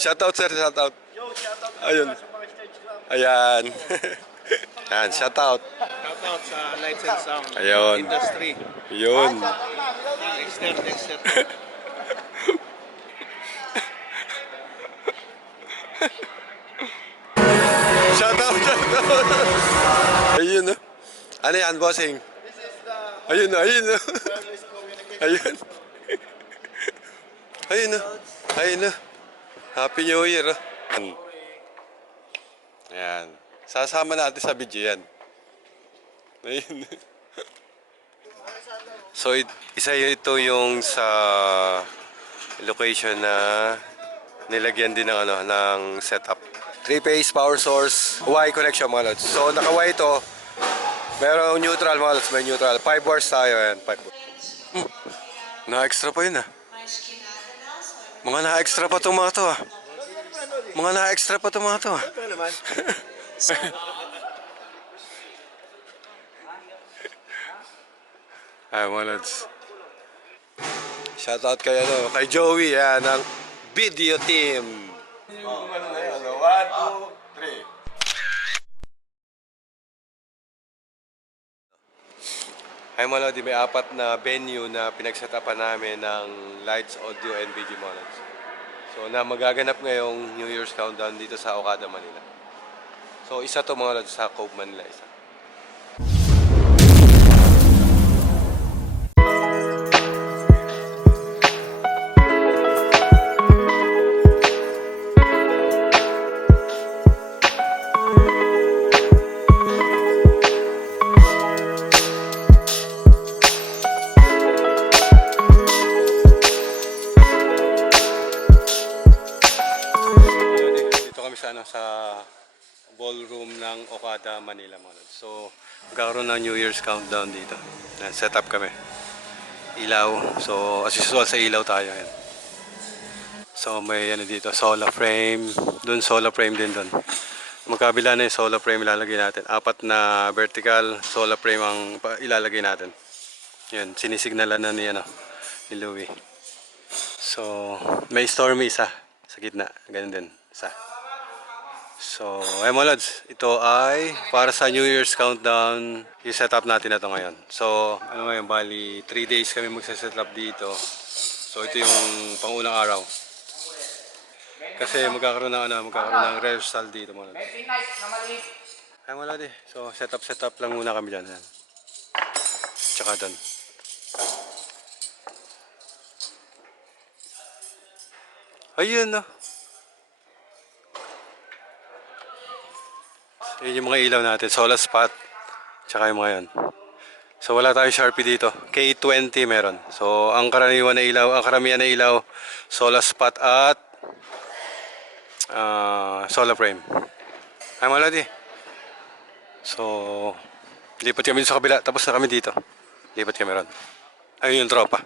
Shoutout sir, shoutout. Yo, shoutout Ayun. sa mga stage club. Ayan. Ayan, shoutout. Shoutout sa Lights and Sound Ayun. Industry. Yun. Dexter. Shoutout. Ayun, no? Ano yan, bossing? Ayun, no, ayun, no? Ayun. Ayun, no? Ayun, no? Happy New Year, oh. Ayan. Sasama natin sa video yan. Ayun. So, isa ito yung sa location na nilagyan din ng, ng setup. 3-phase power source, Y connection mga lods. So, naka-Y ito. Merong neutral mga lods, may neutral. 5 bars tayo, ayan. 5 bars. Na-extra pa yun, ah. Mga na-extra pa itong mga to, ah. Mga na-extra pa itong mga to, ah. Ito naman. Ay, mga lods. Shoutout kay, kay Joey, yan, ng video team. Yung ano na yun, 1, 2, 3. Ay mga lodi, may 4 na venue na pinagsetapan namin ng lights, audio, and video mga lods. So na magaganap ngayong New Year's countdown dito sa Okada, Manila. So isa to mga lods sa Cove, Manila, isa. Sa ballroom ng Okada, Manila mga lods. So, magkakaroon ng New Year's countdown dito. Set up kami. Ilaw. So, as usual sa ilaw tayo. Yan. So, may dito, solar frame. Doon, solar frame din doon. Magkabila na yung solar frame ilalagay natin. 4 na vertical solar frame ang ilalagay natin. Yan, sinisignalan na ni Louie. So, may stormy isa sa gitna. Ganun din. Isa. So, ay mga lods, ito ay para sa New Year's countdown, yung setup natin na ito ngayon. So, ano ngayon, bali 3 days kami magsa-setup dito. So, ito yung pangunang araw. Kasi magkakaroon ng rehearsal dito mga lods. Ay mga lods, so setup lang muna kami dyan. Yan. Tsaka doon. Ayun no. Yun yung mga ilaw natin, solar spot, tsaka yung mga yan. So wala tayong Sharpie dito, K20 meron. So ang karamihan na ilaw, solar spot at solar frame. Ay maladi. So lipat kami sa kabila, tapos na kami dito. Lipat kami ron. Ayun yung tropa.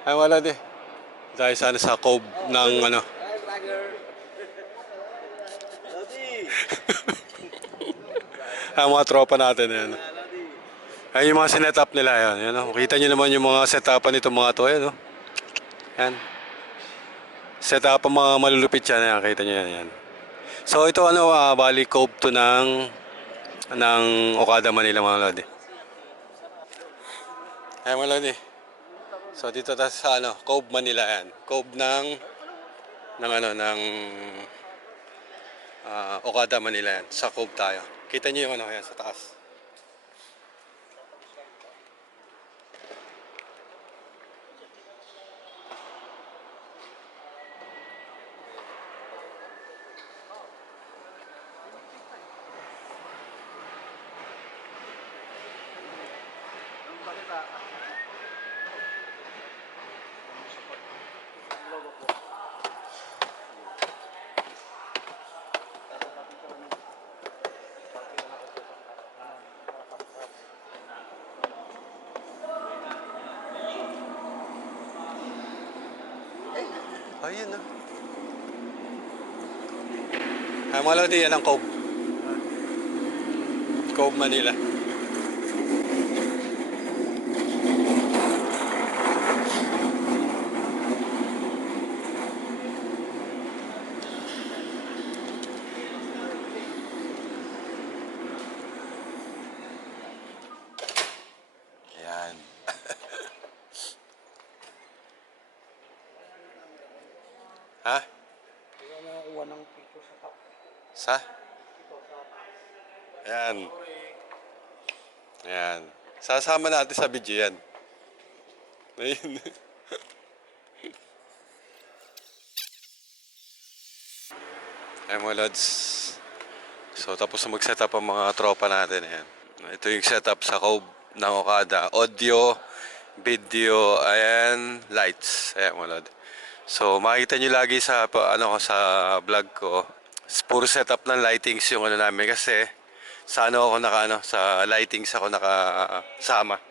Ay wala di. Dahil sana sa Cove ng ang mga tropa natin yan. Ay yung mga sinet-up nila yan. Kita nyo naman yung mga set-upan nito mga to. Yan. Yan. Set-up ang mga malulupit yan. Yan. Kita nyo yan. So ito bali Cove to ng Okada, Manila mga lodi. Ay mga lodi. So dito tayo sa Cove, Manila yan. Cove ng Okada, Manila yan. Sa Cove tayo. Kita niyo yung yan sa taas. Ayun na. Ay, mga lodi, yan ang Cove. Cove, Manila. Yan. Ha? Kaya nakakuha ng picture sa top. Sa? Yan. Yan. Sasama natin sa video yan. Ayun. Ay mga lods. So tapos na mag-setup ang mga tropa natin. Ayan. Ito yung setup sa Cove ng Okada. Audio, video, ayan, lights. Ayan mga lods. So makikita nyo lagi sa sa vlog ko. Puro setup ng lightings yung namin kasi sa sa lightings ako nakasama.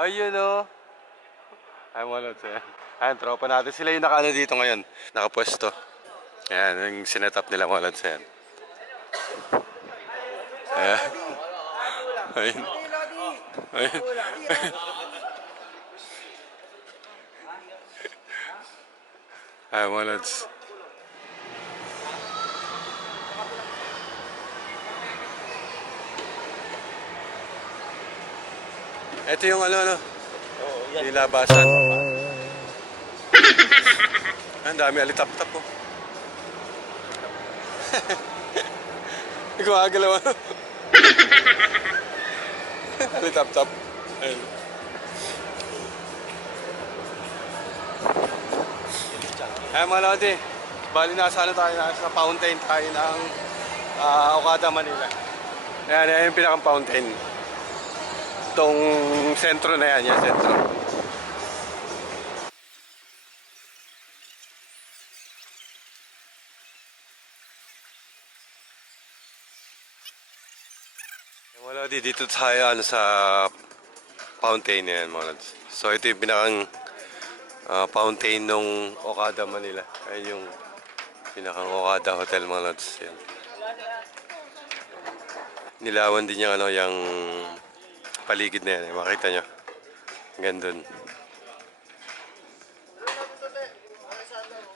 Ayun o. Ay mga lods. Ayan, tropa natin. Sila yung dito ngayon. Nakapwesto. Ayan, yung sinetup nila mga lods. Ayan. Ayan. Ayun. Ayun. Ayan mga lods. Ito yung yung labasan. Ang dami alitap-tap po. Hindi ko magagalaw alitap-tap. Ayun. Ay mga lodi, bali nasa nasa fountain tayo ng Okada, Manila. Ayan yung pinakang fountain. Itong sentro na yan, yung sentro. Mga lodi, dito tayo sa fountain na yan, mga lodi. So ito yung pinakang fountain ng Okada, Manila. Ayan yung pinakang Okada Hotel, mga lods. Yan. Nilawan din yung yung paligid na yan. Makita nyo. Gandun.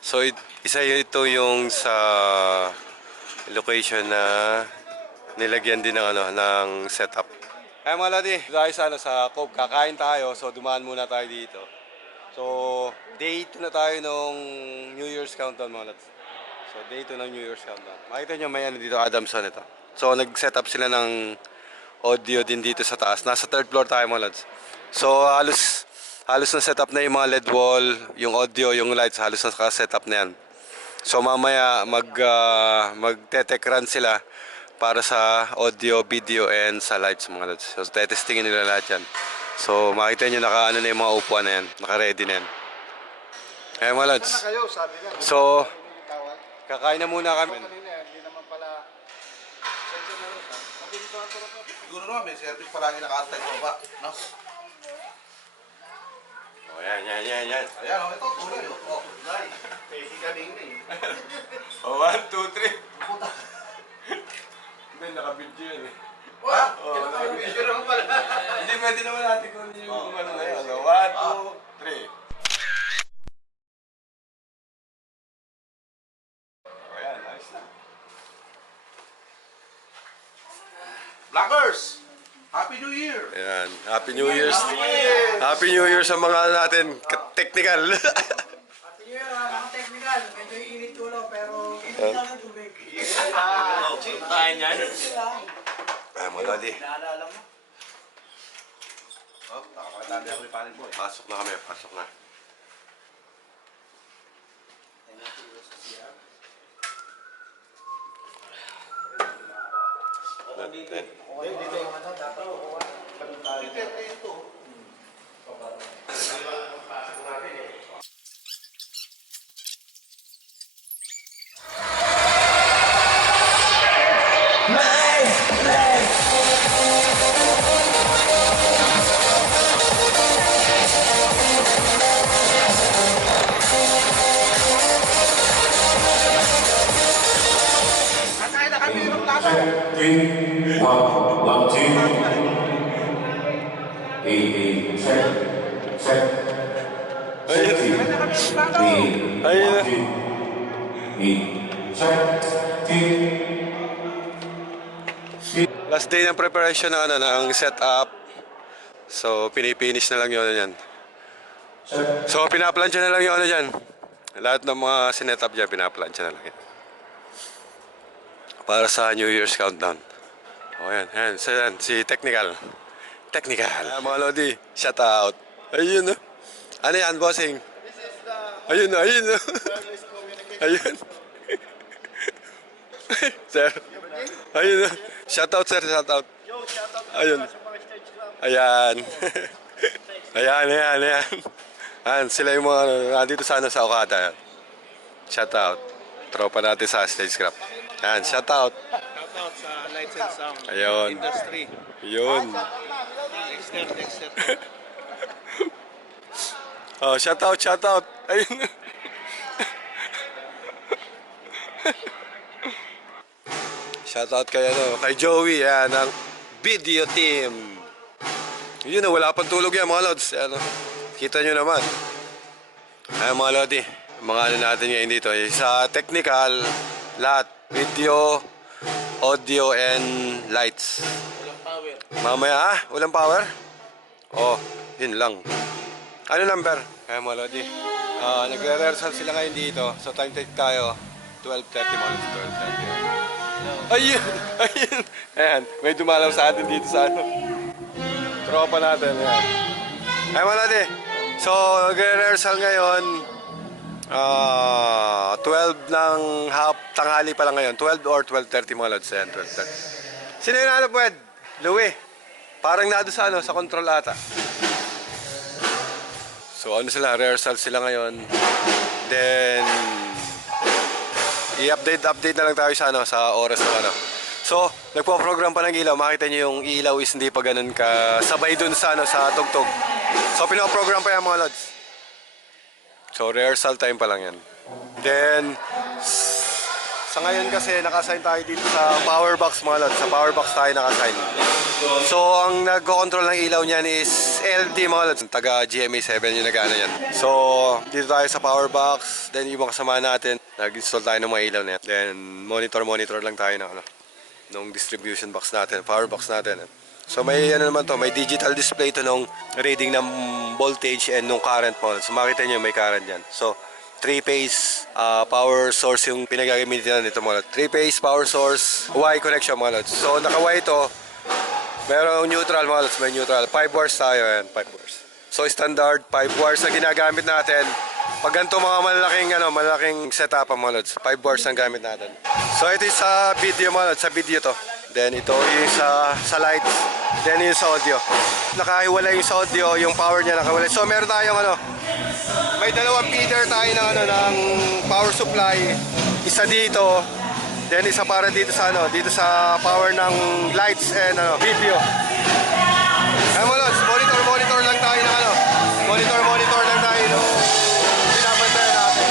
So isa ito yung sa location na nilagyan din ng setup. Ay mga lodi, dahil sa Cove, kakain tayo. So dumaan muna tayo dito. So, day 2 na tayo nung New Year's countdown mga lods. So, day 2 ng New Year's countdown. Makita nyo may dito, Adamson ito. So, nag-set up sila ng audio din dito sa taas. Nasa 3rd floor tayo mga lods. So, halos na set up na yung mga LED wall, yung audio, yung lights, halos na set up na yan. So, mamaya mag-tech run sila para sa audio, video, and sa lights mga lods. So, testingin nila lahat yan. So, makita nyo na yung mga upuan na yan. Naka-ready na yan. Ayan mga lods. So, kakain na muna kami. Hindi naman pala. Siguro naman may service palagi naka-antay ko ba? No? Oh, yan. Ayan, ito, tuloy. Tuloy. Pwede ka din eh. Oh, 1, 2, 3. Puta. Hindi, naka-video yan eh. What? Video naman pala. Hindi, pwede naman natin kung yung na yan. 1, 2, 3. Oh, yan. Nice na. Blackers! Happy New Year! Ayan. Happy New Year's. Happy New Year sa mga natin. Technical. Happy New Year, mga technical. Medyo init ulo, pero init lang ang tubig. Tayo niyan. Ay, mga lodi. Naalala mo? Oh, nakakatabi ako yung panin po eh. Pasok na kami. Pasok na. Ayun na. Last day ng preparation ng ano, ng setup. So, pinipinish na lang yun yan. So, pinaplansya na lang yung ano dyan. Lahat ng mga sinetup dyan, pinaplansya na lang yan. Para sa New Year's countdown. O, yan. Yan. So, yan. Si Technical. Technical. Mga Lodi, shout out. Ayun, no? Ano yan, bossing? Ayun, no? Ayun, no? Ayun. Sir. Ayun, no? Shout out, sir. Shout out. Ayun. Ayan. Ayan, ayan, ayan. Ayan, sila yung mga nandito sana sa Okada. Ayan. Shout out. Tropa natin sa stage craft. Ayan, shout out. Shoutout sa Lights and Sound Ayun. Industry. Yun. Dexter. Oh, shout out, shout out. Ayun. Shout out kay ano, kay Joey, yan, ng video team. Yun na, wala pang tulog yan mga lods. Ano, kita nyo naman. Ayan mga lodi, mga ano natin ngayon dito. Sa technical, lahat. Video, audio, and lights. Walang power. Mamaya, walang power? Oh, yun lang. Ano number? Ayan mga lodi. Nagre-rehearsal sila ngayon dito. So time check tayo. 12:30 mga lods, 12:30. Ayun! Ayun! Ayan, may dumalaw sa atin dito sa ano. Tropa natin, ayan. Ay mga lodi. So, nagre-rehearsal ngayon. 12 ng tanghali pa lang ngayon. 12 or 12:30 mga lods. Ayan, 12:30. Sino yung nahanap, Wed? Louie. Parang nado sa ano, sa control ata. So ano sila, rehearsal sila ngayon. Then i-update na lang tayo sa ano, sa oras ng ano. So, nagpo-program pa ng ilaw. Makita niyo yung ilaw is hindi pa ganun ka sabay dun sa ano, sa tugtog. So pino-program pa yan mga lods. So rehearsal time pa lang yan. Then sa ngayon kasi naka-assign tayo dito sa power box mga lods. Sa power box tayo naka-assign. So ang nag-control ng ilaw niyan is LD mga lods. Taga GMA 7 yung nag-ano yan. So dito tayo sa power box. Then yung mga kasama natin, nag-install tayo ng mga ilaw na yan. Then monitor lang tayo ng ano, nung distribution box natin, power box natin. So may ano naman to, may digital display to nung reading ng voltage and nung current mo. So makita niyo may current yan. So 3-phase power source yung pinagagamitan nito mga lods. 3-phase power source, Y connection mga lods. So naka-Y ito, merong neutral mga lods, may neutral. 5 wires tayo yan, 5 wires. So standard 5 wires na ginagamit natin. Pag ganito mga malaking setup mga lods, 5 wires ang gamit natin. So ito yung sa video mga lods, sa video to. Then ito yung sa lights, then yung sa audio. Nakahiwalay yung sa audio, yung power niya nakahiwalay. So meron tayong ano, may dalawang feeder tayo ng ano, ng power supply. Isa dito, then isa para dito sa ano, dito sa power ng lights and ano, video. Kaya mo lods, monitor lang tayo ng ano, monitor lang tayo nung binabantayan natin.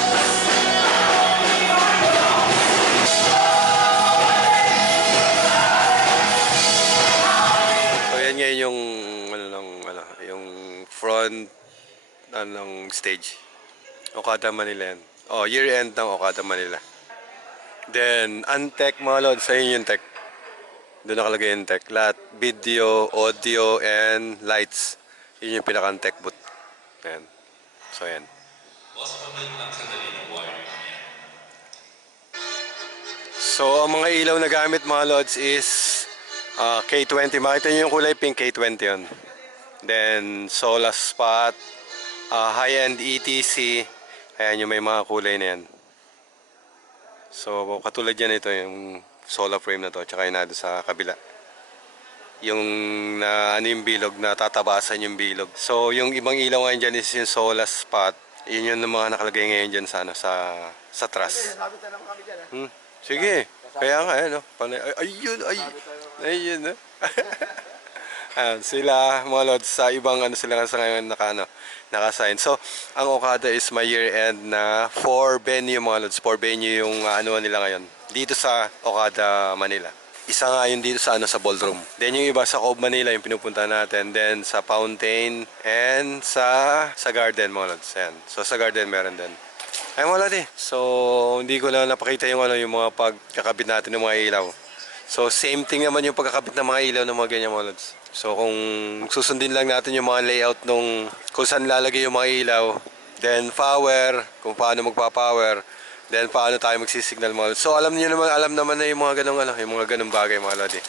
So yan ngayon yung yung front ng stage. Okada Manila yan. Oh, year end ng Okada Manila. Then, Antec mga lods, sa yun yung tech. Doon nakalagay yung tech. Lahat, video, audio, and lights. Yun yung pinaka-tech booth. Ayan. So, ayan. So, ang mga ilaw na gamit mga lods is K20. Makita nyo yung kulay pink, K20 yun. Then, Solar Spot, high-end ETC. Ayan yung may mga kulay na yan. So, katulad yan ito, yung solar frame na to, tsaka yung nado sa kabila. Yung ano yung bilog, natatabasan yung bilog. So, yung ibang ilaw ngayon dyan is yung Solar Spot. Yun yung mga nakalagay ngayon dyan sa, ano, sa truss. Sige, kaya nga, ano, ayun, no? Sila mga lods sa ibang ano sila sa ngayon naka-assign. So, ang Okada is may year-end na 4 venue mga lods. 4 venue yung ano nila ngayon dito sa Okada Manila. Isa nga yun dito sa sa ballroom. Then yung iba sa Cove Manila yung pinupunta natin. Then sa Fountain and sa garden mga lods. Yan. So sa garden meron din. Ay mga lods. So hindi ko lang napakita yung yung mga pagkakabit natin ng mga ilaw. So same thing naman yung pagkakabit ng mga ilaw ng mga ganyan mga lods. So kung susundin lang natin yung mga layout kung saan lalagay yung mga ilaw, then power, kung paano magpa-power, then paano tayo magsisignal mga lods. So alam naman na yung mga ganong yung mga ganong bagay mga lods.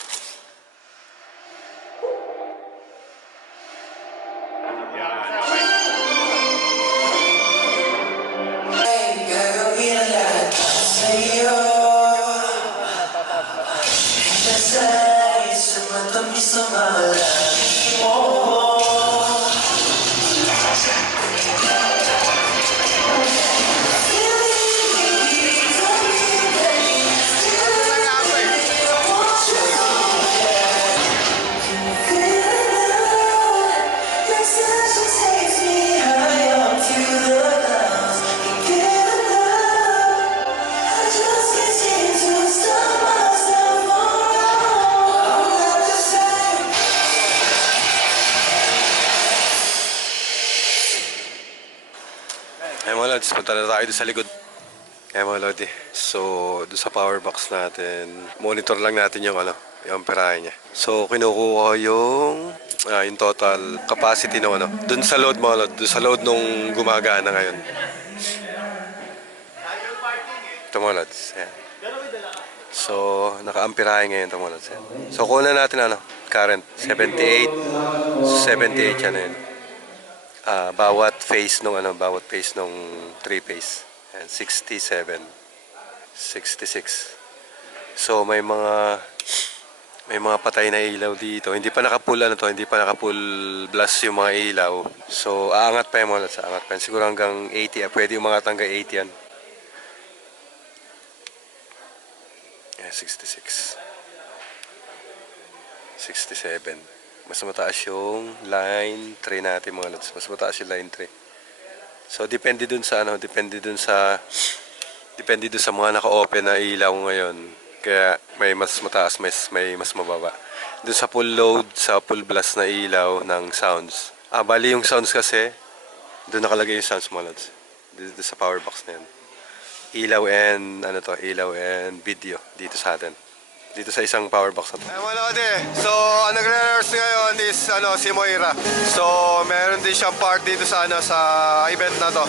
Ay mga lods, punta na tayo doon sa likod. Ay mga lodi. So, doon sa power box natin, monitor lang natin yung yung amperahe niya. So, kinukuha yung total capacity ng doon sa load mga lodi, doon sa load nung gumagana ngayon. Ito mga lods. Ayan. So, naka-amperahe ngayon ito mga lods. Ayan. So, kunan natin current, 78. 78 yan yun. Bawat phase nung 3 phase. And 67, 66. So may mga patay na ilaw dito. Hindi pa naka-full hindi pa naka-full blast yung mga ilaw. So aangat pa yung mga lods, aangat pa. Siguro hanggang 80, pwede umangat hanggang 80 yan. Yeah, 66. 67. Mas mataas yung line 3 natin mga lods. Mas mataas yung line 3. So depende dun sa mga naka-open na ilaw ngayon. Kaya may mas mataas, may mas mababa. Dun sa full load, sa full blast na ilaw ng sounds. Bali yung sounds kasi doon nakalagay yung sounds mga lods. Dito sa power box na yan. Ilaw and video dito sa atin. Dito sa isang power box na to. Ay mga lodi, so ang nagre-rehearse ngayon is si Moira. So meron din siyang part dito sa sa event na to.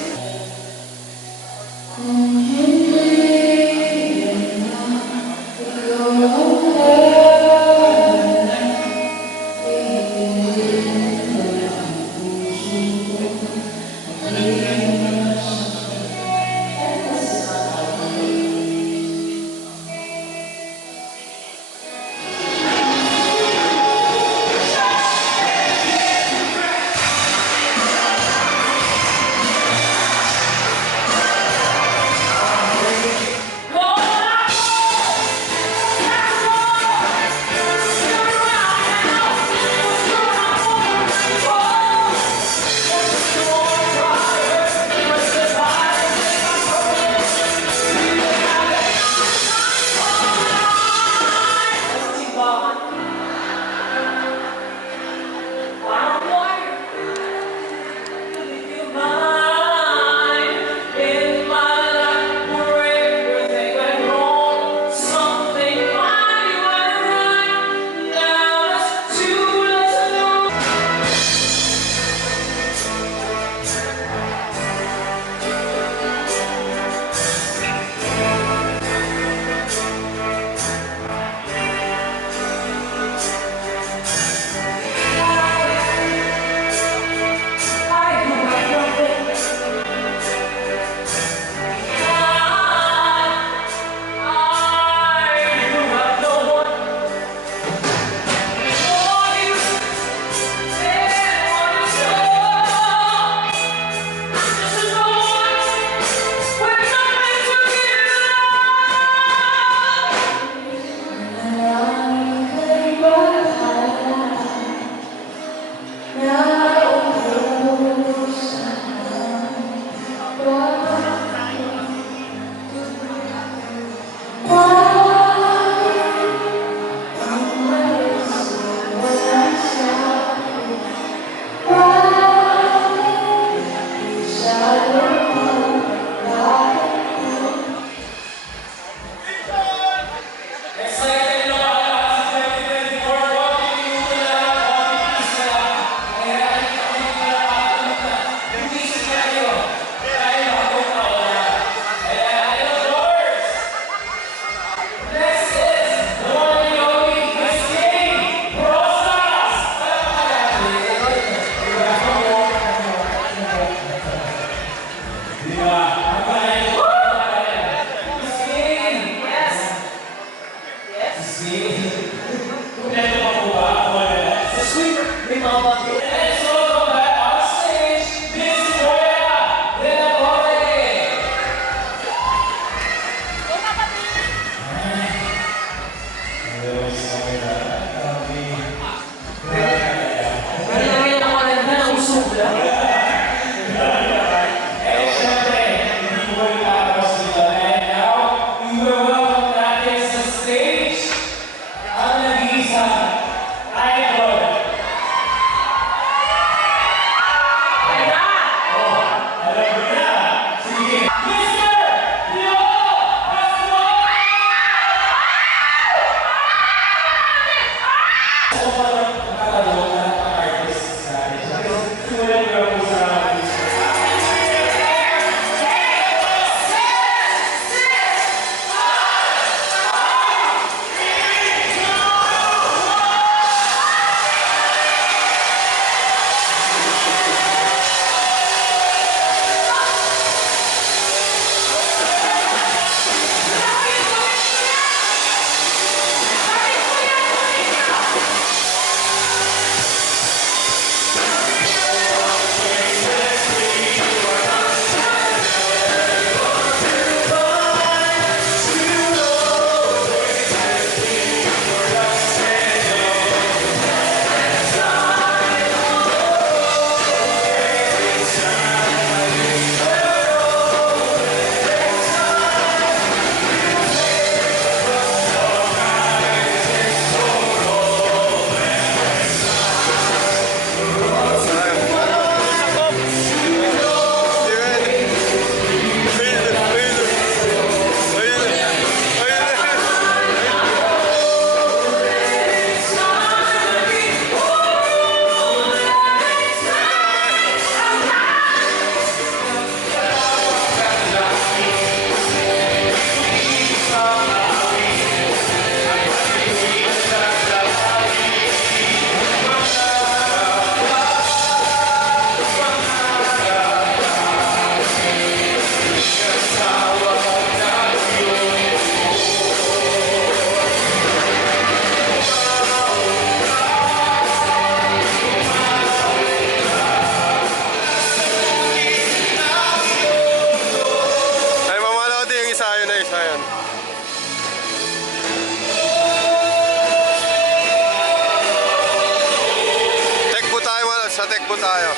Sa Tekbo tayo.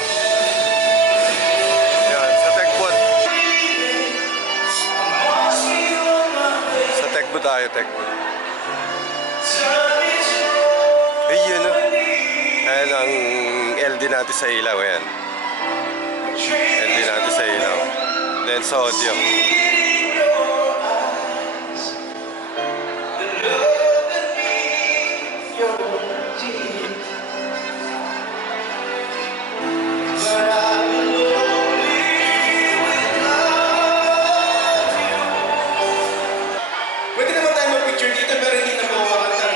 Yan, sa Tekbo. Sa Tekbo tayo, Tekbo. Ayun, no? Ayan ang LD natin sa ilaw, ayan. LD natin sa ilaw. Then sa audio. Pwede naman tayo mag-picture dito pero hindi na mawawakan ka.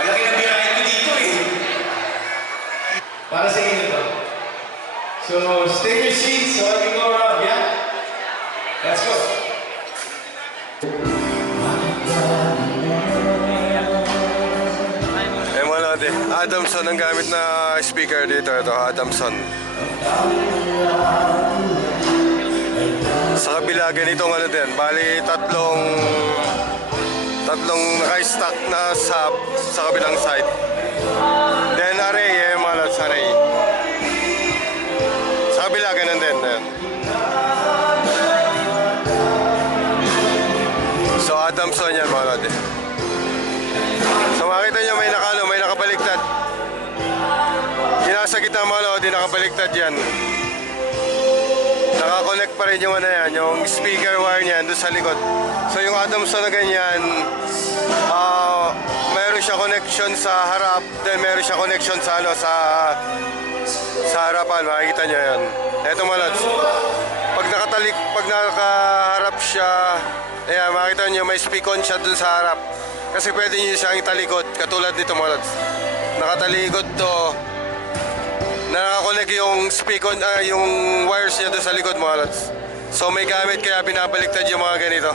Ang laki ng biyahe ko dito eh. Para sa inyo to. So, stay your seats so I can go around, yeah? Let's go. Malodi. Adamson ang gamit na speaker dito. Ito, Adamson. Sa kabila, ganitong ano din. Bali, tatlong naka-stack na sub sa kabilang side. Then, array, malas array. Sa kabila, ganun din. Ayan. So, Adamson yan, Malodi. So makita nyo may nakabaliktad. Kinasa kita Malodi, nakabaliktad yan. Nakakonect pa rin yung ano yan, yung speaker wire niyan doon sa likod. So yung Adamson na ganyan, meron siya connection sa harap, then meron siya connection sa ano, sa harapan. Makikita niyo yan. Eto malads. Pag nakaharap siya, ayan, makikita niyo may speak-on siya dun sa harap. Kasi pwede niyo siyang italikod, katulad nito malads. Nakatalikod to. Nakakonect yung speak-on, yung wires niya dun sa likod mga lods. So may gamit kaya binabaliktad yung mga ganito.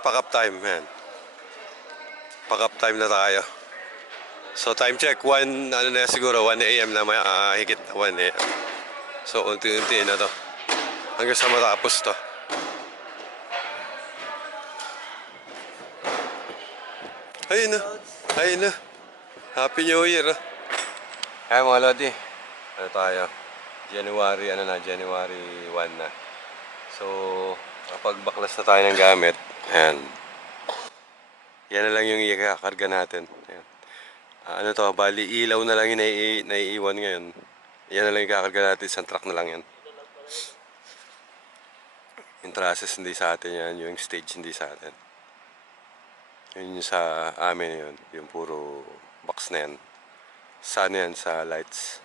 Pack-up time, man. Pack-up time na tayo. So time check, 1, ano na siguro, 1 AM na may higit na 1 AM. So unti-unti na to. Hanggang sa matapos to. Ayun na. Ayun na. Happy New Year. Ay mga lodi. Ano tayo? January 1 na. So kapag baklas na tayo ng gamit, ayan. Yan na lang yung ikakarga natin. Ayan. Ano to, bali ilaw na lang yung naiiwan ngayon. Yan na lang yung ikakarga natin, isang truck na lang yan. Yung trusses hindi sa atin yan, yung stage hindi sa atin. Yun yung sa amin yun, yung puro box na yan. Sa ano yan, sa lights.